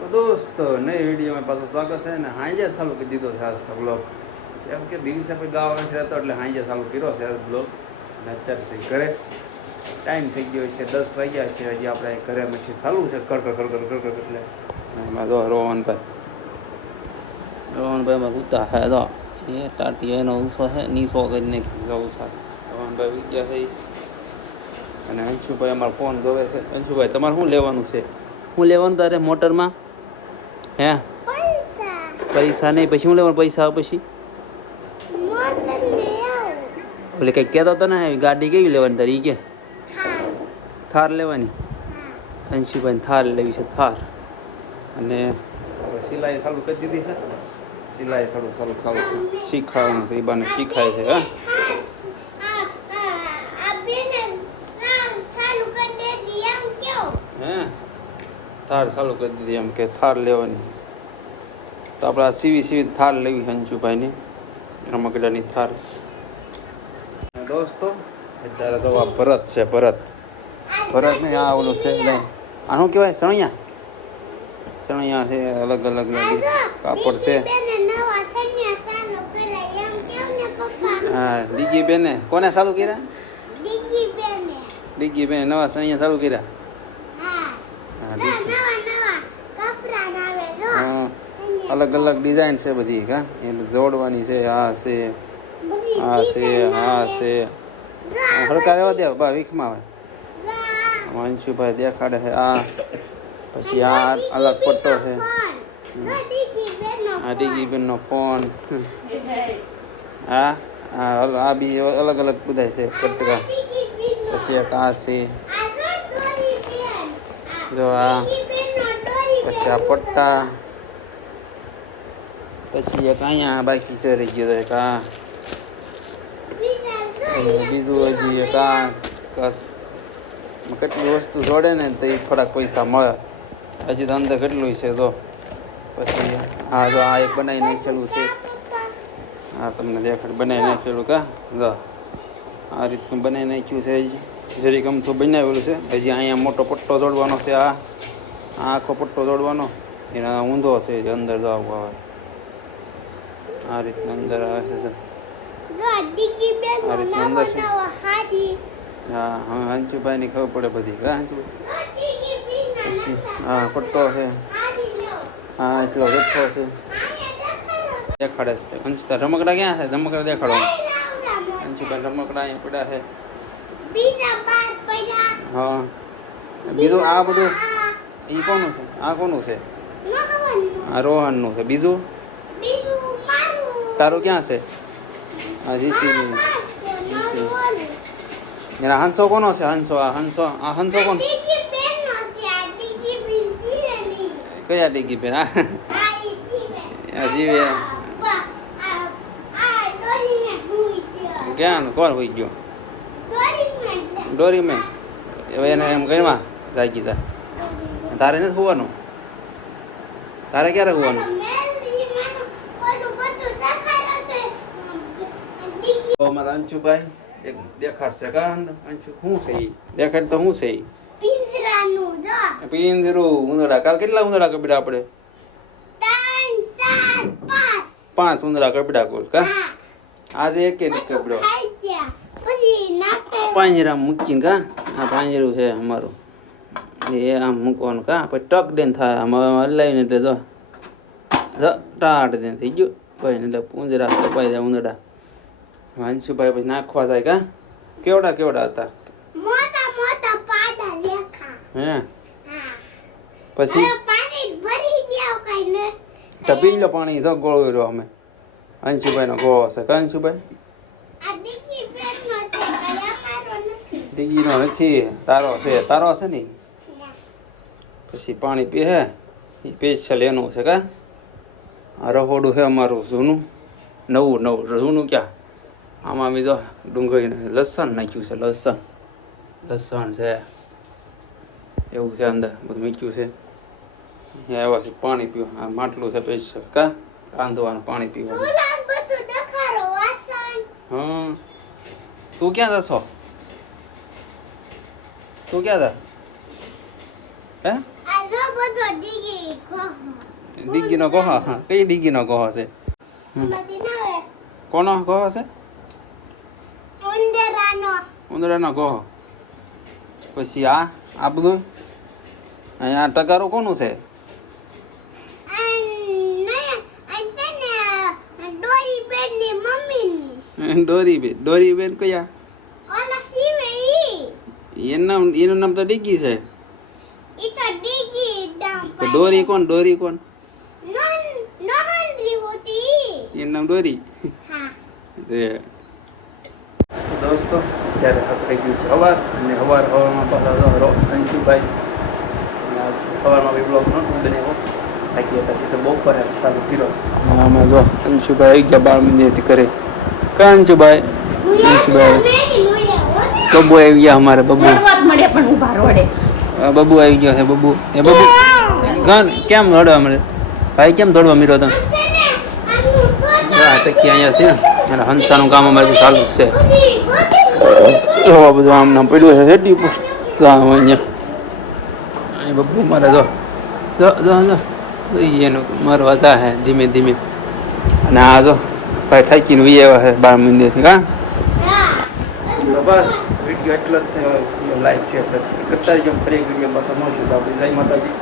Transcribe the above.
તો દોસ્તો નઈ વિડીયોમાં પાછું સ્વાગત છે ને હાંજે ચાલુ કરી દીધો છે આજનો બ્લોગ. કેમ કે દિવસે કોઈ ગાવા નથી રહેતો એટલે હાંજે ચાલુ કર્યો છે આજ બ્લોગ. અને અત્યારે છે ઘરે ટાઈમ થઈ ગયો છે 10 વાગ્યા છે. હજી આપણે ઘરે મચ્છી ચાલુ છે કડકડ એટલે એમાં જો રોહનભાઈમાં ઉતા હે તો એ ટાટી એનો ઉસો છે નીસો કરીને જવું છે. રોહનભાઈ વિદ્યા થઈ અને અંશુભાઈ અમારો ફોન જોવે છે. અંશુભાઈ તમારે શું લેવાનું છે? શું લેવાનું તારે મોટરમાં? હે પૈસા નહીં પછી શું લેવાનું? પૈસા આવે પછી એટલે કંઈક કહેતો હતો ને ગાડી કેવી લેવાની તારી? કે થાર લેવાની? અંશુભાઈ થાર લેવી છે, થાર. અને સિલાઈ ચાલુ કરી દીધી છે. સિલાઈ થોડું ચાલુ છે, શીખવાનું એ બાને શીખાય છે. હા હે થાર ચાલુ કરી દીધી એમ કે થાર લેવાની. તો આપણે આ સીવી થાર લેવી અંશુભાઈની રમકડાની થાર. દોસ્તો અત્યારે તો આ ભરત છે, ભરત ને આ ઓલું છે નહીં આ શું કહેવાય? સણિયા છે, અલગ કાપડ છે. હા ડીગી બેને કોને ચાલુ કર્યા? ડીગી બેને નવા સણિયા ચાલુ કર્યા. અલગ ડિઝાઇન છે બધી. કા એટલે જોડવાની છે. આ છે હડકા રહેવા દે બા વીખમાં આવે. અંશુભાઈ દેખાડે છે. આ પછી આ અલગ પટ્ટો છે. આ ડીગી બેનનો ફોન. આ બી અલગ બધાય છે કટકા. પછી એક આ છે જો આ. પછી આ પટ્ટા. પછી એક અહીંયા બાકી છે રહી ગયો એક આ. બીજું હજી એક આ. કેટલી વસ્તુ જોડે ને તો એ થોડાક પૈસા મળે. હજી તો અંદર કેટલું છે જો. પછી આ જો આ એક બનાવી નાખેલું છે. હા તમને દેખાડ બનાવી નાખેલું. કા જો આ રીતનું બનાવી નાખ્યું છે. જરીક અમથું બનાવેલું છે. હજી અહીંયા મોટો પટ્ટો જોડવાનો છે. આ આખો પટ્ટો જોડવાનો એના ઊંધો છે અંદર જો આવું આવે. આ રીતના અંદર આવે છે. આ રીતના અંદર છે. હા અંશુભાઈ ની ખબર પડે બધી. કા પછી હા પટ્ટો છે. હા એટલો જથ્થો છે. દેખાડે છે. અંશુતા રમકડા ક્યાં છે? રમકડા દેખાડો. અંશુભાઈ રમકડા અહીંયા પડ્યા છે. હા બીજું આ બધું એ કોનું છે? આ કોનું છે? આ રોહનનું છે. બીજું તારું ક્યાં છે? આ જીસીબી. એના હંસો કોનો છે? હંસો કોણ? કયા ડીગી બેન? જીવે ક્યાં કોણ હોઈ ગયો? ડોરીમેન. હવે એને એમ કહેવા જાગી તા. તારે નથી હોવાનું? તારે ક્યારે હોવાનું? અમારા અંશુભાઈ એક દેખાડશે. કા અંશુ શું છે? દેખાડ તો શું છે? પિંજરું. ઉંદરડા. કાલ કેટલા ઉંદરડા કપડા આપણે? 5 ઉંદરડા કપડા કોલ. કા આજે એક કપડો પાંજરા મૂકીને. કા આ પાંજરું છે અમારું. એ આમ મૂકવાનું. કા પછી ટક દેન થાય આમ હલાવીને એટલે જો ટાટ દેન થઈ ગયું. કોઈ ને એટલે પૂંજરા કપાઈ જાય ઉંદરડા. અંશુભાઈ પછી નાખવા જાય. કા કેવડા હતા? હે પછી તો પી લો પાણી. તો ગોળો રહ્યો અમે અંશુભાઈ નો ગોળો છે. કા અંશુભાઈ? ડીગીનો નથી, તારો છે ને. પછી પાણી પી હે એ સ્પેશિયલ એનું છે. કા આ રહોડું છે અમારું જૂનું. નવું જૂનું ક્યાં? આમાં બીજો ડુંગળી લસણ નાખ્યું છે. લસણ છે એવું છે. અંદર બધું મૂક્યું છે. આવ્યા છે પાણી પીવા. આ માટલું છે સ્પેશિયલ. કા રાંધવાનું પાણી પીવાનું. હા તું ક્યાં જશો? હે ડીગીનો કહો. હા, કઈ ડીગીનો કહો છે? કોનો કહો છે? ઉંદરાનો કહો. પછી આ બધું અહીંયા ટકારું કોનું છે? ડોરી બેન કયા? એનું નામ તો ડીગી છે. ડોરી કોણ? એનું નામ ડોરી. દોસ્તો ત્યારે થઈ ગયું છે સવાર, અને સવારમાં પાછા અંશુભાઈ સવારમાં બી બ્લોક નહોતું બનાવ્યો, થાકી હતા તો બપોરે સારું કર્યો છે. આમાં જો અંશુભાઈ આવી ગયા બાળ મંદિરથી કરે. કા અંશુભાઈ? બબુ આવી ગયા અમારે. બબુ આવી ગયો છે. બબુ કેમ દોડવા મળે ભાઈ? કેમ દોડવા મળ્યો તમે? ટકી અહીંયા છે અને હંસાનું કામ અમારે ચાલુ જ છે. બધું આમ નામ પડ્યું છે શેટી ઉપર. અહીંયા બબુ મારે જો એનું મારવા જા હે ધીમે ધીમે. અને આ જો ભાઈ ઠાકીને વી આવ્યા છે બાળ મંદિરથી. કા બસ વિડીયો એટલો જ થયો. લાઈક શેર સબસ્ક્રાઈબ કરતા જો ફરી વિડીયો બસ મળશું તો આપણે જય માતાજી.